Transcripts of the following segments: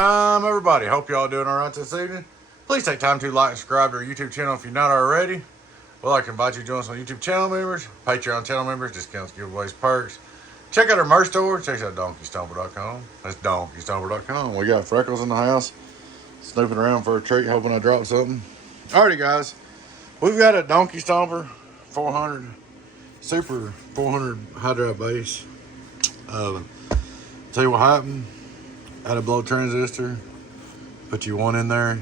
time, everybody. Hope y'all doing all right this evening. Please take time to like and subscribe to our YouTube channel if you're not already. We'd like to invite you to join us on YouTube channel members, Patreon channel members, discounts, giveaways, perks. Check out our merch store. Check out donkeystomper.com. That's donkeystomper.com. We got Freckles in the house, snooping around for a treat, hoping I drop something. Alrighty, guys. We've got a Donkey Stomper 400, super 400 high drive base. Tell you what happened. Had a blow transistor. Put you one in there.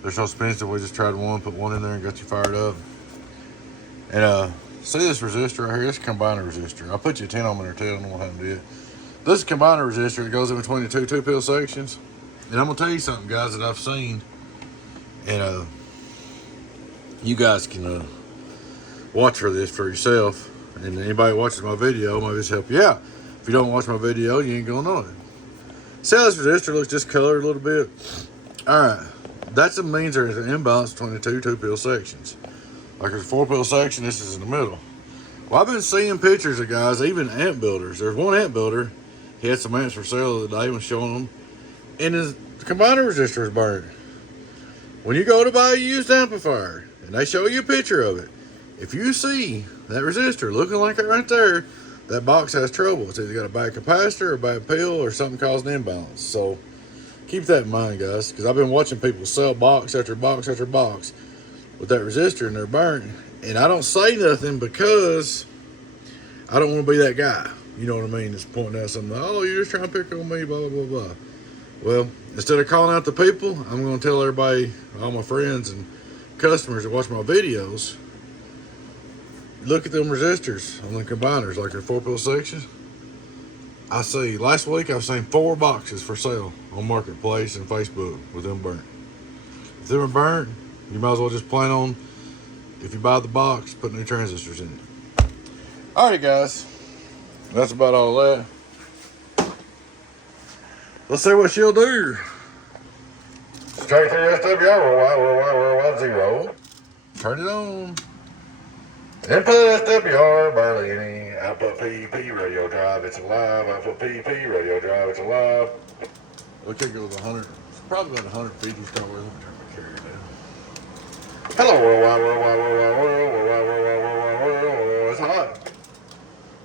They're so expensive, we just tried one, put one in there and got you fired up. And see this resistor right here? This is a combiner resistor. I'll put you a 10 ohm in there too, I don't know what happened to it. This is a combiner resistor that goes in between the two 2-pill sections. And I'm gonna tell you something, guys, that I've seen. And you guys can watch for this for yourself. And anybody that watches my video might just help you out. If you don't watch my video, you ain't gonna know it. See how this resistor looks discolored a little bit? All right, that means there's an imbalance between the two 2-pill sections. Like there's a 4-pill section, this is in the middle. Well, I've been seeing pictures of guys, even amp builders. There's one amp builder, he had some amps for sale the other day, was showing them, and his combiner resistor is burned. When you go to buy a used amplifier, and they show you a picture of it, if you see that resistor looking like it right there, that box has trouble. It's either got a bad capacitor or a bad pill or something causing imbalance. So keep that in mind, guys, because I've been watching people sell box after box after box with that resistor and they're burnt. And I don't say nothing because I don't want to be that guy. You know what I mean? Just pointing out something, oh, you're just trying to pick on me, blah, blah, blah, blah. Well, instead of calling out the people, I'm going to tell everybody, all my friends and customers that watch my videos, look at them resistors on the combiners, like their 4-pill sections. I see, last week I've seen 4 boxes for sale on Marketplace and Facebook with them burnt. If they were burnt, you might as well just plan on, if you buy the box, put new transistors in it. Alrighty, guys, that's about all that. Let's see what she'll do. Straight through SWR, 0. Turn it on. Input SWR, Berlini, output PEP radio drive, it's alive, output PEP radio drive, it's alive. We'll kick it with 100, it's probably about 100 feet to start with. Let me turn my carrier down. Hello, world, it's hot.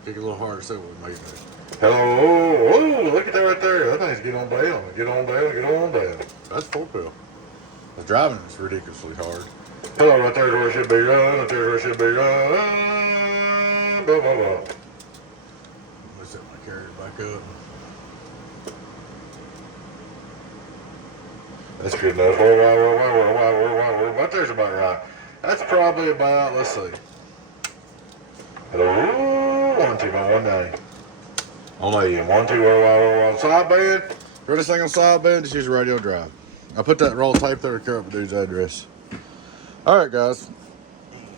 Kick it a little harder, so it would make it. Hello, whoa, look at that right there. That thing's get on down, get on down, get on down. That's 4-pill. The driving is ridiculously hard. Hello, right there's where it should be run, right there's where it should be run, blah, blah, blah. Let's set my carrier back up. That's good enough. Right there's about right. That's probably about, let's see. Hello, 1, 2, 1 day. On AM, 1, 2, sideband. For this thing on sideband, just use a radio drive. I put that roll of tape there to cover up the dude's address. Alright, guys,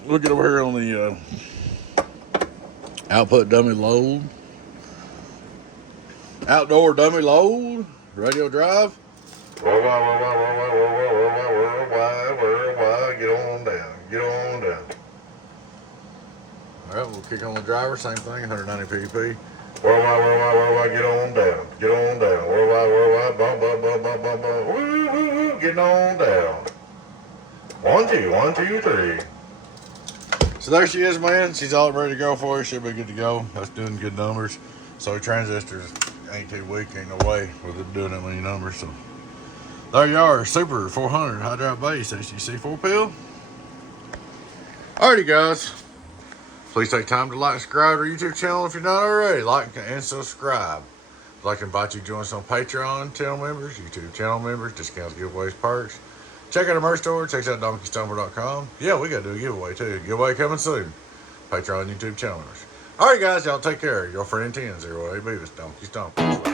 we'll get over here on the output dummy load, outdoor dummy load, radio drive. Worldwide, get on down, get on down. Alright, we'll kick on the driver, same thing, 190 pp. Worldwide, get on down, get on down. Worldwide, bum, getting on down. 1, 2, 1, 2, 3. So there she is, man. She's all ready to go for you. She'll be good to go. That's doing good numbers. So transistors ain't too weak. Ain't no way with it doing that many numbers. So there you are. Super 400 high drive base HGC 4-pill. Alrighty, guys. Please take time to like and subscribe to our YouTube channel if you're not already. Like and subscribe. I'd like to invite you to join us on Patreon channel members, YouTube channel members, discounts, giveaways, perks. Check out our merch store. Check out donkeystomper.com. Yeah, we got to do a giveaway too. Giveaway coming soon. Patreon, YouTube channel members. All right, guys, y'all take care. Your friend 10-0 AB, Donkey Stomper.